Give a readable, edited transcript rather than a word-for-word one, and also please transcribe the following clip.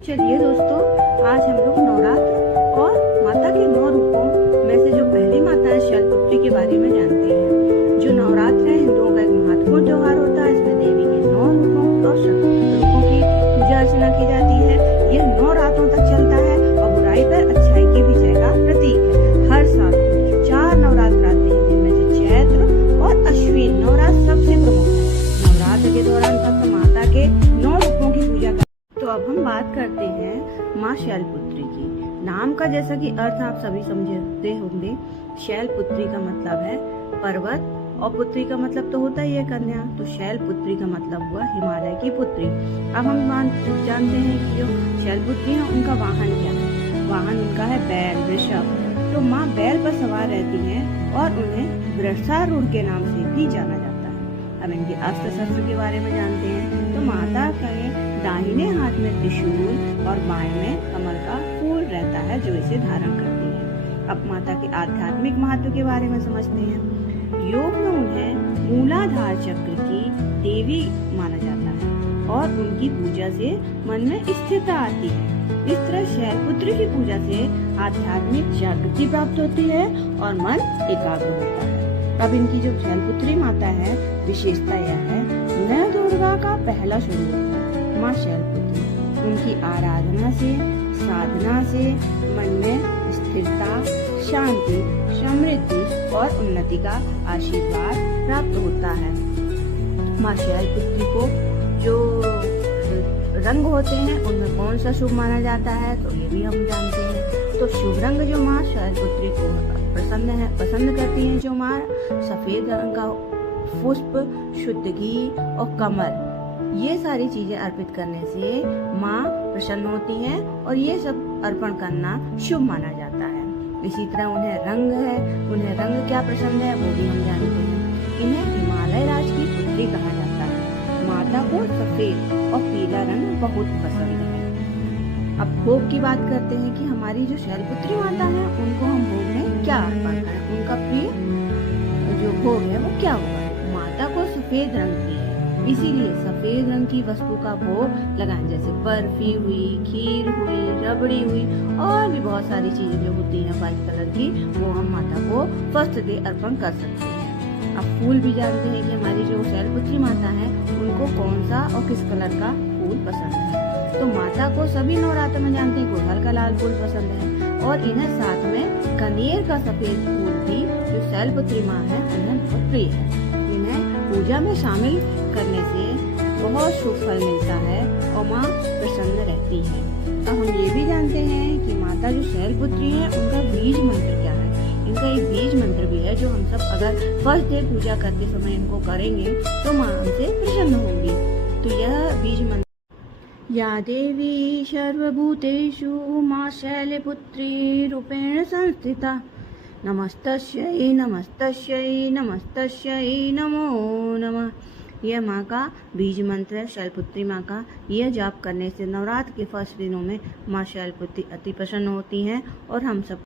चलिए दोस्तों, आज हम लोग नवरात्र और माता के 9 रूपों में से जो पहली माता है शैलपुत्री के बारे में जानते हैं। जो नवरात्र है हिंदुओं का एक महत्वपूर्ण त्योहार होता है। इसमें देवी के 9 रूपों और रूपों की पूजा अर्चना की जाती है। यह 9 रातों तक चलता है और बुराई पर अच्छाई की विजय का प्रतीक है। हर साल 4 नवरात्र आते हैं, जिनमें से चैत्र और अश्विन नवरात्र सबसे प्रमुख है। नवरात्र के दौरान भक्त माता के 9 रूपों की पूजा कर। तो अब हम बात करते हैं माँ शैलपुत्री की। नाम का जैसा कि अर्थ आप सभी समझते होंगे। शैलपुत्री का मतलब है पर्वत और पुत्री का मतलब तो होता ही है कन्या। तो शैलपुत्री का मतलब हुआ हिमालय की पुत्री। अब हम जानते हैं कि जो शैलपुत्री है उनका वाहन क्या है। वाहन उनका है बैल, वृषभ। तो माँ बैल पर सवार रहती हैं और उन्हें वृषारूढ़ के नाम से भी जाना जाता है। अब इनके अस्त्र शस्त्र के बारे में जानते हैं। तो माता का दाहिने हाथ में त्रिशूल और बाएं में कमल का फूल रहता है, जो इसे धारण करती है। अब माता के आध्यात्मिक महत्व के बारे में समझते हैं। योग में उन्हें मूलाधार चक्र की देवी माना जाता है और उनकी पूजा से मन में स्थिरता आती है। इस तरह शैलपुत्री की पूजा से आध्यात्मिक जागृति प्राप्त होती है और मन एकाग्र होता है। अब इनकी जो शैलपुत्री माता है, विशेषता यह है, नव दुर्गा का पहला स्वरूप है माँ शैलपुत्री। उनकी आराधना से, साधना से मन में स्थिरता, शांति, समृद्धि और उन्नति का आशीर्वाद प्राप्त होता है। माँ शैलपुत्री को जो रंग होते हैं उनमें कौन सा शुभ माना जाता है, तो ये भी हम जानते हैं। तो शुभ रंग जो माँ शैलपुत्री को पसंद करती हैं, जो माँ सफेद रंग का पुष्प, शुद्ध घी और कमल, ये सारी चीजें अर्पित करने से माँ प्रसन्न होती हैं और ये सब अर्पण करना शुभ माना जाता है। इसी तरह उन्हें रंग क्या पसंद है वो भी हम जानते हैं। इन्हें हिमालय राज की पुत्री कहा जाता है। माता को सफेद और पीला रंग बहुत पसंद है। अब भोग की बात करते हैं कि हमारी जो शैलपुत्री माता है उनको हम भोग में क्या अर्पण करें। उनका प्रिय जो भोग है वो क्या होगा। माता को सफेद रंग प्रिय है, इसीलिए सफेद रंग की वस्तु का भोग लगाएं, जैसे बर्फी हुई, खीर हुई, रबड़ी हुई और भी बहुत सारी चीजें जो होती हैं व्हाइट कलर की, वो हम माता को फर्स्ट डे अर्पण कर सकते हैं। अब फूल भी जानते हैं कि हमारी जो शैलपुत्री माता है उनको कौन सा और किस कलर का फूल पसंद है। तो माता को सभी नवरात्र में जानते हैं गुड़हल का लाल फूल पसंद है और इन्हें साथ में कनेर का सफेद फूल भी जो शैलपुत्री माँ है उन्हें बहुत प्रिय है। इन्हें पूजा में शामिल करने से बहुत शुभ फल मिलता है और माँ प्रसन्न रहती है। अब हम ये भी जानते हैं कि माता जो शैलपुत्री है उनका बीज मंत्र क्या है। इनका एक बीज मंत्र भी है जो हम सब अगर फर्स्ट डे पूजा करते समय इनको करेंगे तो माँ हमसे प्रसन्न होंगी। तो यह बीज मंत्र, या देवी सर्वभूतेषु माँ शैलपुत्री रूपेण संस्थिता, नमस्तस्यै नमस्तस्यै नमस्तस्यै नमो नमः। यह माँ का बीज मंत्र है, शैलपुत्री माँ का। यह जाप करने से नवरात्र के फर्स्ट दिनों में माँ शैलपुत्री अति प्रसन्न होती हैं और हम सब